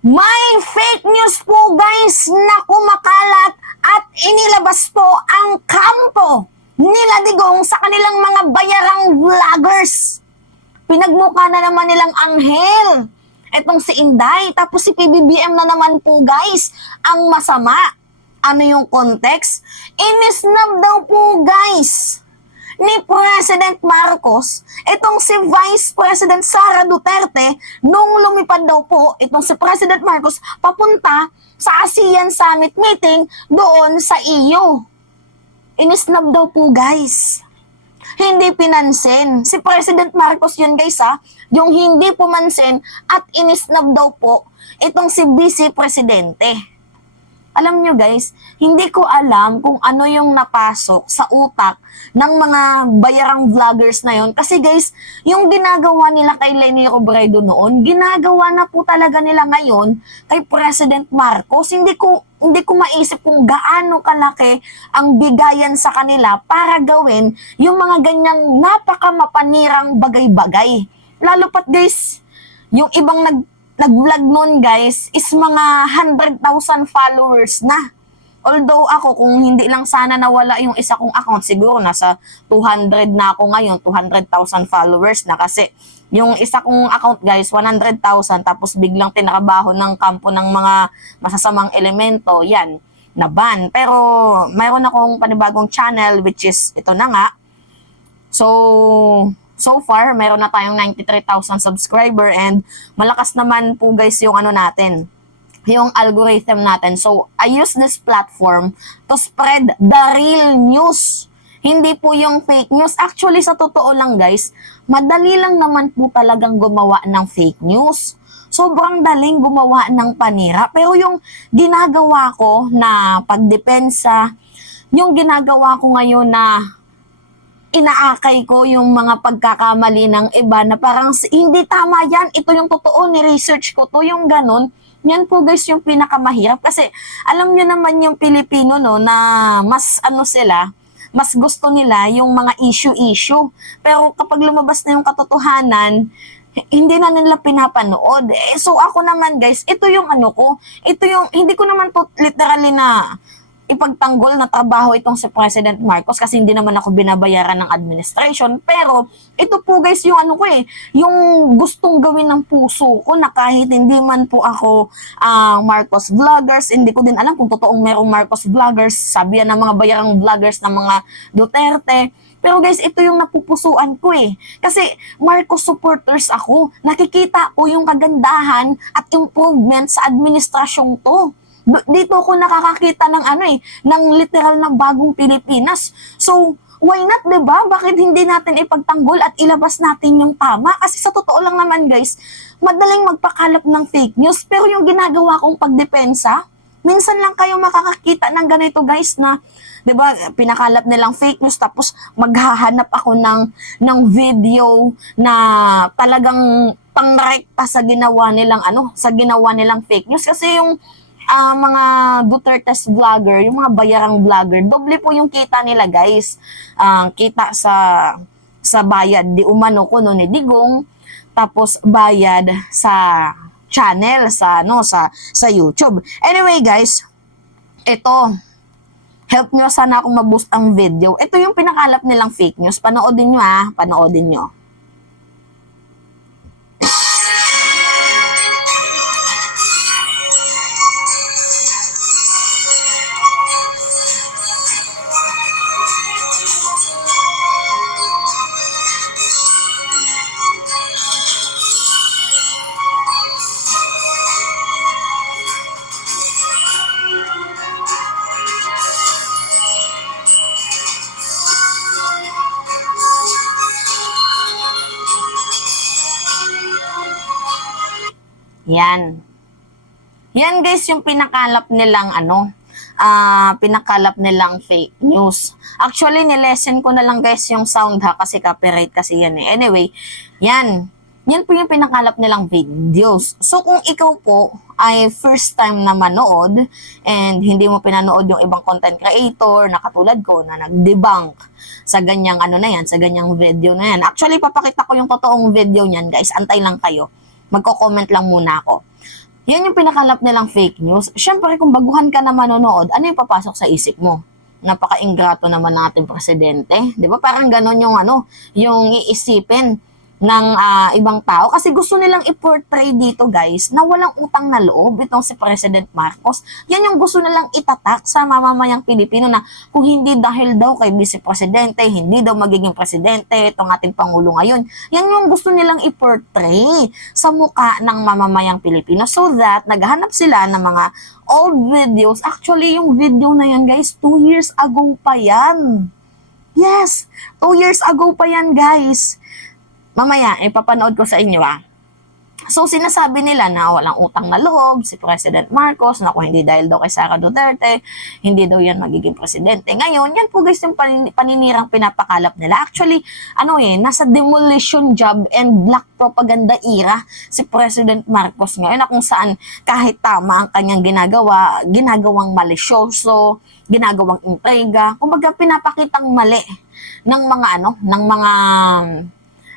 May fake news po guys na kumakalat at inilabas po ang kampo nila Digong sa kanilang mga bayarang vloggers. Pinagmukha na naman nilang anghel etong si Inday, tapos si PBBM na naman po guys ang masama. Ano yung context? Inisnab daw po guys ni President Marcos, itong si Vice President Sara Duterte, nung lumipad daw po itong si President Marcos papunta sa ASEAN Summit meeting doon sa EU. Inisnab daw po guys. Hindi pinansin. Si President Marcos yun guys yung hindi pumansin at inisnab daw po itong si Vice Presidente. Alam nyo guys, hindi ko alam kung ano yung napasok sa utak ng mga bayarang vloggers na yon. Kasi guys, yung ginagawa nila kay Leni Robredo noon, ginagawa na po talaga nila ngayon kay President Marcos. Hindi ko maisip kung gaano kalaki ang bigayan sa kanila para gawin yung mga ganyang napakamapanirang bagay-bagay. Lalo pat guys, yung ibang nag-vlog nun guys is mga 100,000 followers na. Although ako, kung hindi lang sana nawala yung isa kong account, siguro nasa 200 na ako ngayon, 200,000 followers na. Kasi yung isa kong account guys, 100,000, tapos biglang tinakabaho ng kampo ng mga masasamang elemento, yan, na-ban. Pero mayroon akong panibagong channel which is ito na nga. So far, mayroon na tayong 93,000 subscriber and malakas naman po guys yung ano natin, yung algorithm natin. So, I use this platform to spread the real news. Hindi po yung fake news. Actually, sa totoo lang guys, madali lang naman po talagang gumawa ng fake news. Sobrang daling gumawa ng panira. Pero yung ginagawa ko na pagdepensa, yung ginagawa ko ngayon na inaakay ko yung mga pagkakamali ng iba na parang hindi tama yan, ito yung totoo, ni-research ko to, yung ganun. Yan po guys yung pinakamahirap kasi alam nyo naman yung Pilipino no na mas mas gusto nila yung mga issue. Pero kapag lumabas na yung katotohanan, hindi na nila pinapanood. So ako naman guys, ito yung ito yung, hindi ko naman po literally na ipagtanggol na trabaho itong si President Marcos kasi hindi naman ako binabayaran ng administration. Pero ito po guys yung yung gustong gawin ng puso ko na kahit hindi man po ako Marcos vloggers, hindi ko din alam kung totoong merong Marcos vloggers, sabi yan ng mga bayarang vloggers ng mga Duterte. Pero guys, ito yung napupusuan ko Kasi Marcos supporters ako. Nakikita ko yung kagandahan at improvement sa administrasyong to. Dito ako nakakakita ng ng literal na bagong Pilipinas. So, why not, 'di ba? Bakit hindi natin ipagtanggol at ilabas natin yung tama? Kasi sa totoo lang naman, guys, madaling magpakalap ng fake news, pero yung ginagawa kong pagdepensa, minsan lang kayo makakakita ng ganito, guys, na 'di ba, pinakalap nilang fake news tapos maghahanap ako ng video na talagang pangrekta sa ginawa nilang fake news kasi yung mga Duterte's vlogger, yung mga bayarang vlogger, doble po yung kita nila guys. Kita sa bayad di umano ko ni Digong, tapos bayad sa channel sa YouTube. Anyway guys, ito, help nyo sana akong ma-boost ang video. Ito yung pinakalap nilang fake news. Panoodin nyo panoodin nyo. Yan. Yan guys yung pinakalap nilang pinakalap nilang fake news. Actually, nilesen ko na lang guys yung sound kasi copyright kasi yan Anyway, yan. Yan po yung pinakalap nilang videos. So kung ikaw po ay first time na manood and hindi mo pinanood yung ibang content creator na katulad ko na nag-debunk sa ganyang sa ganyang video na yan. Actually, papakita ko yung totoong video niyan guys. Antay lang kayo. Magko-comment lang muna ako. Yan yung pinakalap nilang fake news. Siyempre, kung baguhan ka na manonood, ano yung papasok sa isip mo? Napaka-ingrato naman ng ating presidente. Di ba? Parang ganon yung yung iisipin ng ibang tao. Kasi gusto nilang i-portray dito, guys, na walang utang na loob itong si President Marcos. Yan yung gusto nilang itatak sa mamamayang Pilipino na kung hindi dahil daw kay Vice Presidente, hindi daw magiging presidente itong ating Pangulo ngayon. Yan yung gusto nilang i-portray sa muka ng mamamayang Pilipino so that naghahanap sila ng mga old videos. Actually, yung video na yan, guys, 2 years ago pa yan. Yes, 2 years ago pa yan, guys. Mamaya, ipapanood ko sa inyo So, sinasabi nila na walang utang na loob si President Marcos, na kung hindi dahil daw kay Sara Duterte, hindi daw yan magiging presidente. Ngayon, yan po guys yung paninirang pinapakalap nila. Actually, nasa demolition job and black propaganda era si President Marcos ngayon na kung saan kahit tama ang kanyang ginagawang malisyoso, ginagawang intriga, kumbaga pinapakitang mali ng mga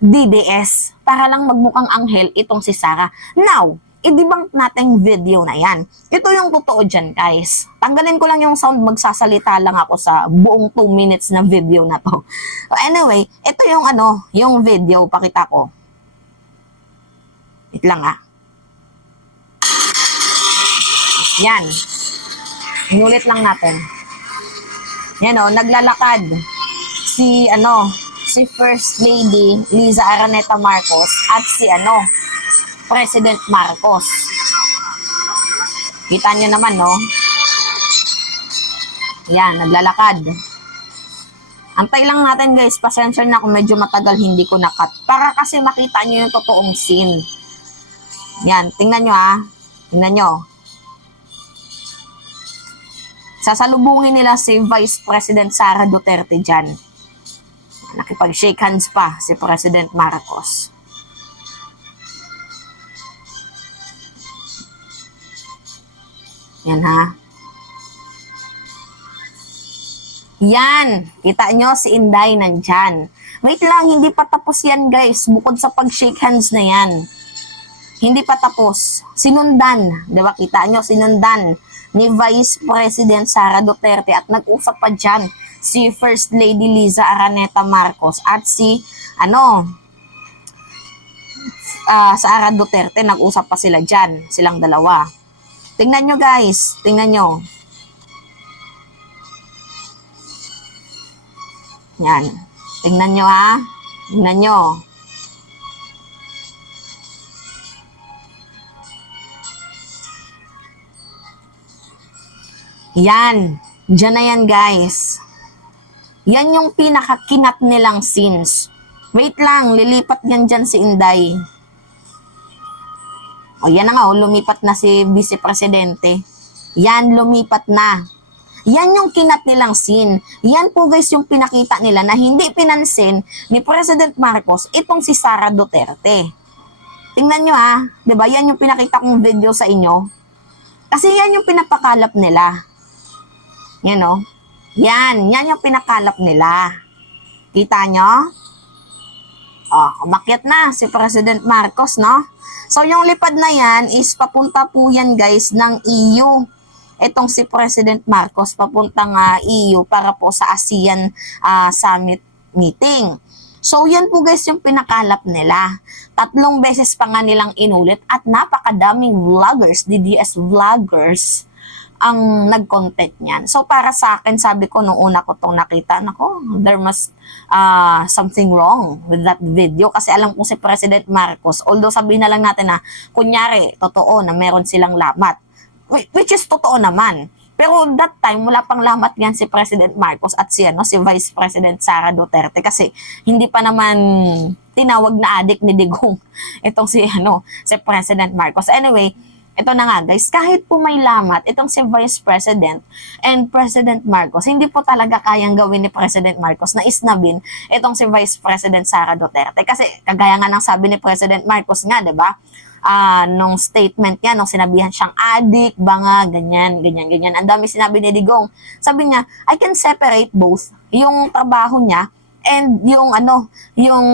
DDS para lang magmukhang anghel itong si Sara. Now, i-debunk natin video na yan. Ito yung totoo dyan, guys. Tanggalin ko lang yung sound, magsasalita lang ako sa buong 2 minutes na video na to. So anyway, ito yung yung video, pakita ko. Wait lang Yan. Inulit lang natin. Yan naglalakad si First Lady Liza Araneta Marcos at si President Marcos. Kita niyo naman, no? Yan, naglalakad. Antay lang natin, guys. Pasensya na kung medyo matagal hindi ko nakat. Para kasi makita niyo yung totoong scene. Yan, tingnan niyo Tingnan niyo. Sasalubungin nila si Vice President Sara Duterte dyan. Nakipag-shake hands pa si President Marcos. Yan Yan. Kita nyo si Inday nandyan. Wait lang, hindi pa tapos yan, guys. Bukod sa pag-shake hands na yan. Hindi pa tapos. Sinundan. Diba? Kita nyo, sinundan ni Vice President Sara Duterte at nag-usap pa dyan si First Lady Liza Araneta Marcos at si Sara Duterte, nag-usap pa sila dyan, silang dalawa. Tingnan nyo, guys, tingnan nyo. Yan, tingnan nyo tingnan nyo. Yan, dyan na yan, guys. Yan yung pinakakinat nilang scenes. Wait lang, lilipat yan dyan si Inday. O yan na lumipat na si Vice Presidente. Yan, lumipat na. Yan yung kinat nilang scene. Yan po, guys, yung pinakita nila na hindi pinansin ni President Marcos itong si Sara Duterte. Tingnan nyo diba? Yan yung pinakita kong video sa inyo. Kasi yan yung pinapakalap nila. Yan yan yung pinakalap nila. Kita nyo? Umakyat na si President Marcos, no? So, yung lipad na yan is papunta po yan, guys, ng EU. Itong si President Marcos, papuntang EU para po sa ASEAN Summit meeting. So, yan po, guys, yung pinakalap nila. 3 beses pa nga nilang inulit at napakadaming vloggers, DDS vloggers, ang nag-content niyan. So, para sa akin, sabi ko, nung una ko itong nakita, there must something wrong with that video. Kasi alam ko si President Marcos, although sabihin na lang natin na, kunyari, totoo na meron silang lamat. Which is totoo naman. Pero that time, wala pang lamat yan si President Marcos at si Vice President Sara Duterte. Kasi hindi pa naman tinawag na adik ni Digong itong si President Marcos. Anyway, ito na nga, guys, kahit po may lamat, itong si Vice President and President Marcos, hindi po talaga kayang gawin ni President Marcos na isnabin itong si Vice President Sara Duterte. Kasi kagaya nga ng sabi ni President Marcos nga, diba? Nung statement niya, nung sinabihan siyang adik, banga, ganyan. Ang dami sinabi ni Digong. Sabi niya, I can separate both. Yung trabaho niya and yung yung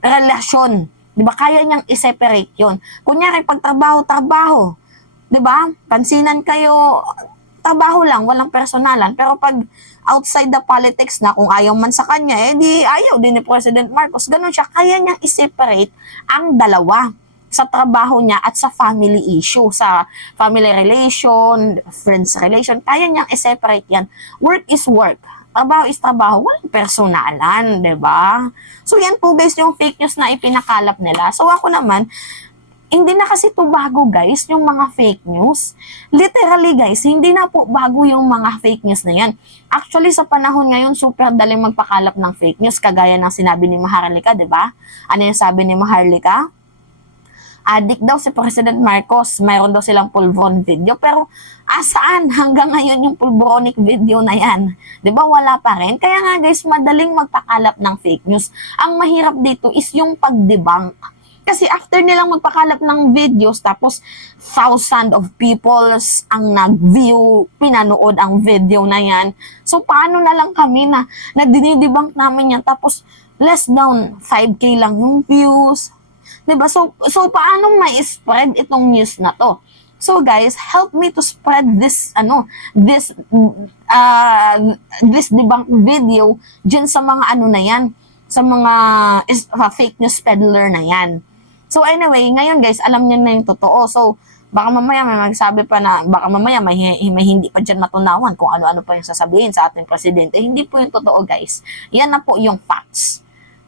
relasyon Di ba? Kaya niyang i-separate yun. Kunyari, pag trabaho, di ba? Pansinan kayo, trabaho lang, walang personalan. Pero pag outside the politics na, kung ayaw man sa kanya, eh di ayaw din ni President Marcos. Ganun siya. Kaya niyang i-separate ang dalawa sa trabaho niya at sa family issue, sa family relation, friends relation, kaya niyang i-separate yan. Work is work. Trabaho is trabaho. Walang personalan, di ba? So, yan po guys yung fake news na ipinakalap nila. So, ako naman, hindi na kasi to bago guys, yung mga fake news. Literally guys, hindi na po bago yung mga fake news na yan. Actually, sa panahon ngayon, super daling magpakalap ng fake news, kagaya ng sinabi ni Maharlika, di ba? Ano yung sabi ni Maharlika? Addict daw si President Marcos, mayroon daw silang pulveron video, pero saan hanggang ngayon yung pulveronic video na yan? 'Di ba wala pa rin? Kaya nga guys, madaling magpakalap ng fake news. Ang mahirap dito is yung pag-debunk. Kasi after nilang magpakalap ng videos, tapos thousands of people ang nag-view, pinanood ang video na yan. So paano na lang kami na dinidebunk namin yan, tapos less down 5K lang yung views. Diba? So paano ma-spread itong news na to? So guys, help me to spread this debunk video dyan sa mga na yan, sa mga fake news peddler na yan. So anyway, ngayon guys, alam niyo na yung totoo. So baka mamaya may magsabi pa na, baka mamaya may hindi pa dyan matunawan kung ano-ano pa yung sasabihin sa ating presidente. Hindi po yung totoo guys. Yan na po yung facts.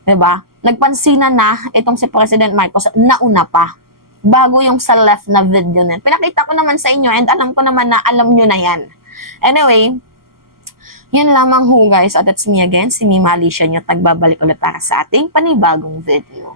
Diba? Nagpansinan na itong si President Marcos nauna pa. Bago yung sa left na video na. Pinakita ko naman sa inyo and alam ko naman na alam nyo na yan. Anyway, yun lamang ho guys. At it's me again, si Mima Alicia nyo. Tagbabalik ulit para sa ating panibagong video.